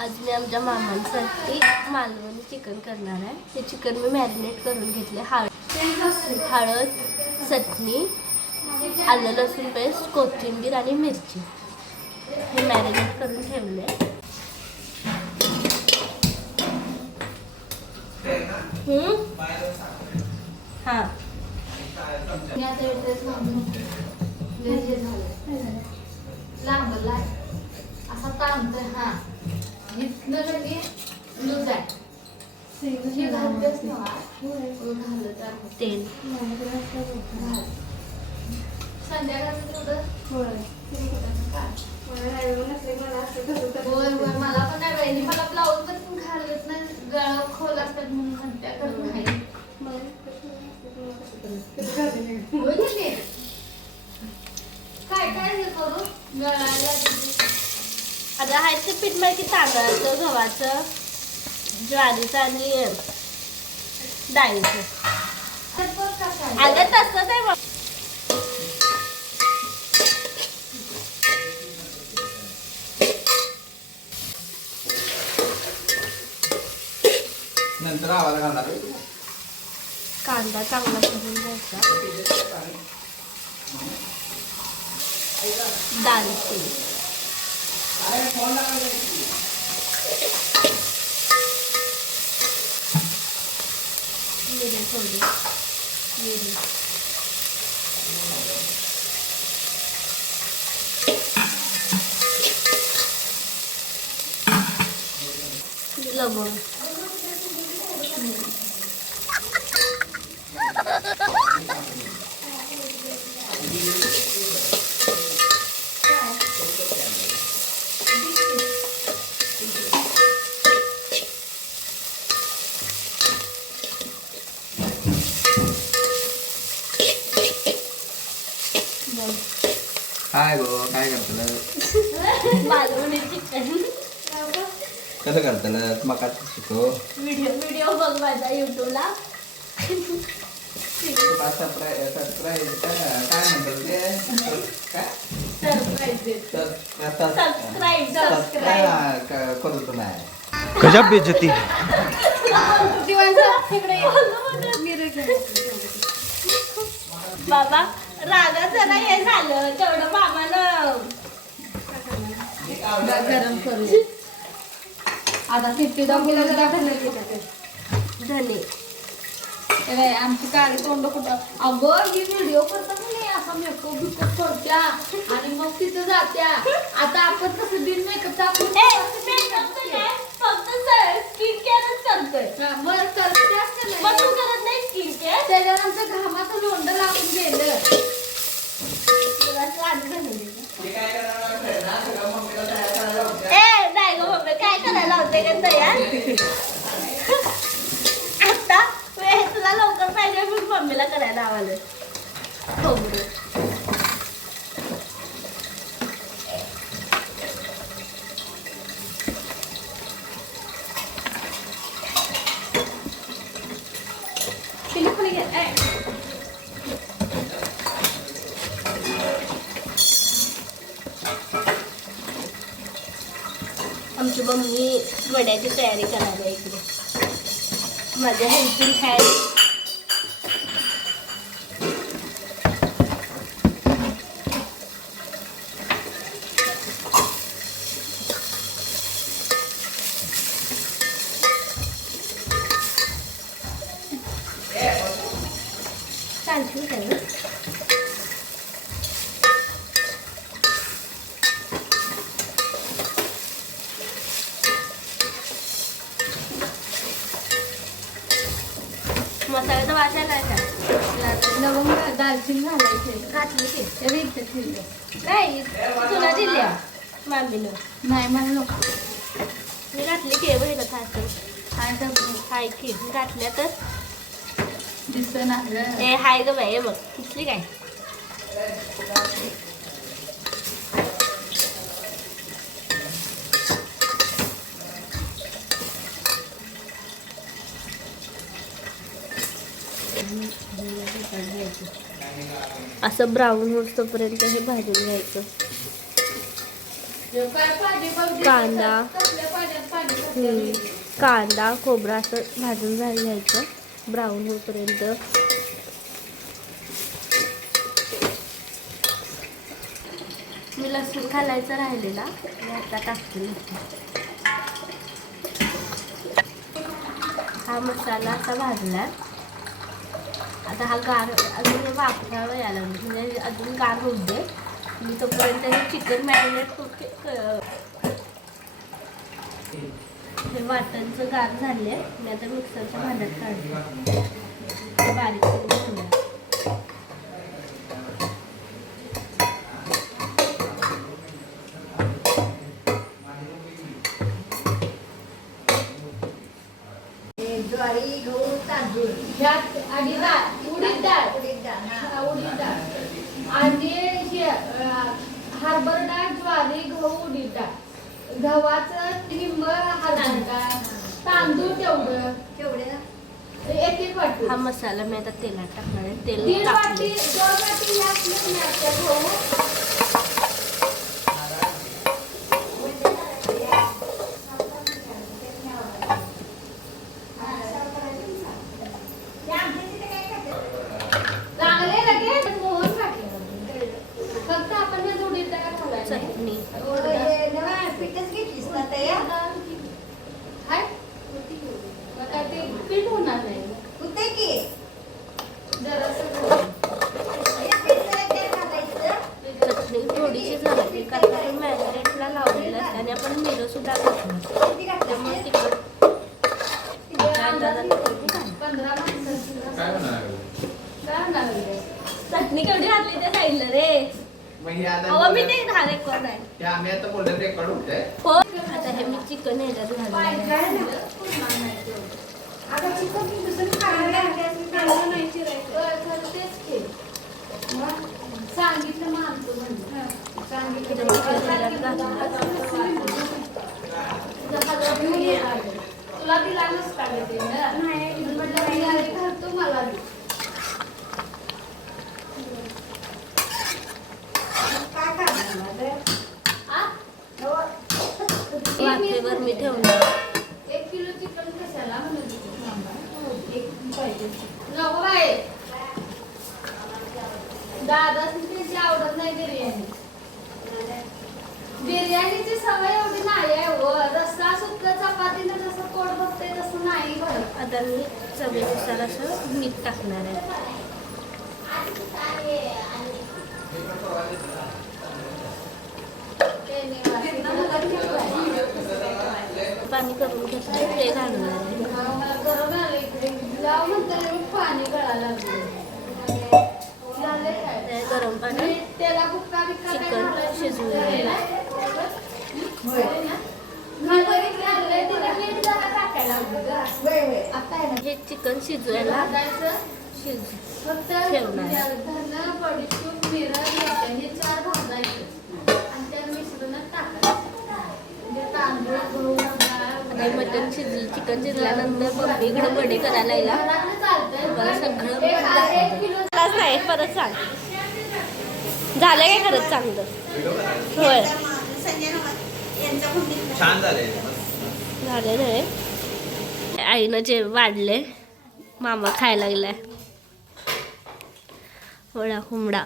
आज मी आमच्या मामांसाठी मालवणी चिकन करणार आहे. ते चिकन मी मॅरिनेट करून घेतले. हळद, चटणी, आलं लसूण पेस्ट, कोथिंबीर आणि मिरची हे मॅरिनेट करून ठेवले. हां असा ताणतोय. हा इथनं लगे लूज आहे. तेल मला पण नाही बहिणी. मला ब्लाऊज पण घालत नाही. गळा खोल असतात म्हणून म्हणत्या करून नाही. काय काय हे करू गळायला. आता हायचं पीठ माहिती तांदळाचं, गव्हाचं, ज्वारीचं आणि डाळीचं. अगं तसंच आहे. नंतर आवाज घालणार. कांदा चांगला करून घ्यायचा. दालचिनी, मिरी थोडी, मिरी, लवंग, काय गो काय करतलं मालवणी चिकन कसं करतलं मका शिको. व्हिडिओ बघ माझा युट्यूबला. सबस्क्राईब काय म्हणतात ते काय करू तुला गजब बेइज्जती. बाबा रागात जरा हे झालं तेवढं मामानं गरम करू. आता 50 दाखवला जरा धने आमची काळी तोंड कुठं. अगं ही व्हिडिओ करतात नाही असा मेकअप बिकअप करत्या आणि मग तिथं जात्या. आता आपण कसं बिन मेकअपचा आपण फक्त स्किन केअरच करतोय. मग करत्याच मग तू करत नाही स्किन केअर. त्याच्यावर आमचं घामाचं लोंढ लागून गेलं. नाही गो मम्मी काय करायला होते का तयार. आता तुला लवकर पाहिजे म्हणून मम्मीला करायला आवडलं. खोबरं, आमची मम्मी वड्याची तयारी करायला इकडे. माझ्या हेल्पिंग हँड. चालशील का ना. मसाल्याचा वाटायला आहे का. लवंग दालचिनी घालायचे. घातली की इथं ठेवलं. नाही तुला दिल्या मामीनं. नाही मला नको. मी घातली की बहिण खायचं. हाय की घातल्या तर दिसतं ना हे हाय ग बाई. बघ किती काय. असं ब्राऊन होईपर्यंत हे भाजून घ्यायचं. काय पाणी बघ कांदा. कसल्या पाण्यात पाणी कांदा खोबरं असं भाजून घ्यायचं ब्राऊन होईपर्यंत. मी लसूण घालायचा राहिलेला मी आता टाकते. हा मसाला असा भाजला. आता हा गार अजून वाफरावं यायला म्हणजे अजून गार होऊ दे. मी तोपर्यंत हे चिकन मॅरिनेट हे वाटणचं गार झाले. मी आता मिक्सरच्या भांड्यात काढले बारीक करून ठेवलं. ज्वारी गहू तांदूळ ह्यात आणि उडीद डाळ उडीद डाळ हा, उडीद डाळ आणि हे हरभरा डाळ ज्वारी गहू उडीद डाळ गव्हाचं निम्म हरभरा डाळ तांदूळ तेवढं केवढे एक एक वाटी हा मसाला मी आता तेलात टाकणार आहे. तेल 1.5 वाटी टाकले. 2 वाटी घातलं मी आता गहू. चांगले लगेच मोहन टाकले फक्त आपण हे उडीद डाळ घालायची. चटणी पीठच घेतलीस ना तयार हाय? मग काय ते पीठ होणार नाही होते की जरासं चटणी थोडीशी झाली कारण आपण मॅरिनेटला लावलेलं आहे आणि आपण मिरं सुद्धा घातलं त्यामुळे तिखट 15 माणसांची काय होणार काय होणार चटणी केवढी घातली त्या साईडला रे. मग हे आता अहो मी ते झाले कोण आहे हे आम्ही आता बोलत रेकॉर्ड होतंय. हो. आता हे मी चिकन ह्याच्यात घालणार आहे. आता चिकन दुसरं खायला नाही तेच की मग सांगितलं मग आमचं म्हणजे इथं चिकन ह्याच्यात घालणार. तुला दिला नसता का ते नाही म्हटलं मी आधी घालतो मला दे. काय करणार आ? वाफेवर मी ठेवणार. 1 किलो चिकन कशाला म्हणत एक पाहिजे नको बाई दादा त्यांची आवडत नाही बिर्याणी. बिर्याणीची सवय एवढी नाही आहे हो. रस्सा सुक्क चपातीनं जसं पोट भरते तसं नाही भरत. आता मी चवीनुसार असं मीठ टाकणार आहे. पाणी करून घेतलं ते घालणार आहे. मला गरम आलं इकडे लाव म्हणताना मी पाणी गळायला लागलं. झाले काय? ते गरम पाणी मी त्याला बुक्का बिक्का काय चिकन घालायचं शिजवून नाही. घालून घाललंय तिला मीठ जरा टाकायला लागलं. आता आहे ना हे चिकन शिजवायला घालायचं शिज फक्त ठेवणार. धनं बडीशेप मिरं हे 4 भाजायचं आणि त्या मिश्रणात टाकायचं म्हणजे तांदूळ गहू डाळ आणि मटण शिजलं चिकन शिजल्यानंतर मम्मी इकडे वडे करायला लागला. घरातलं चालतंय मला पण सगळं एक किलो मलाच नाही परत सांग झालं काय खरंच चांगलं. होय छान झाले. झाले नाही. आईनं जे वाढले मामा खायला लागलाय वडा कोंबडा.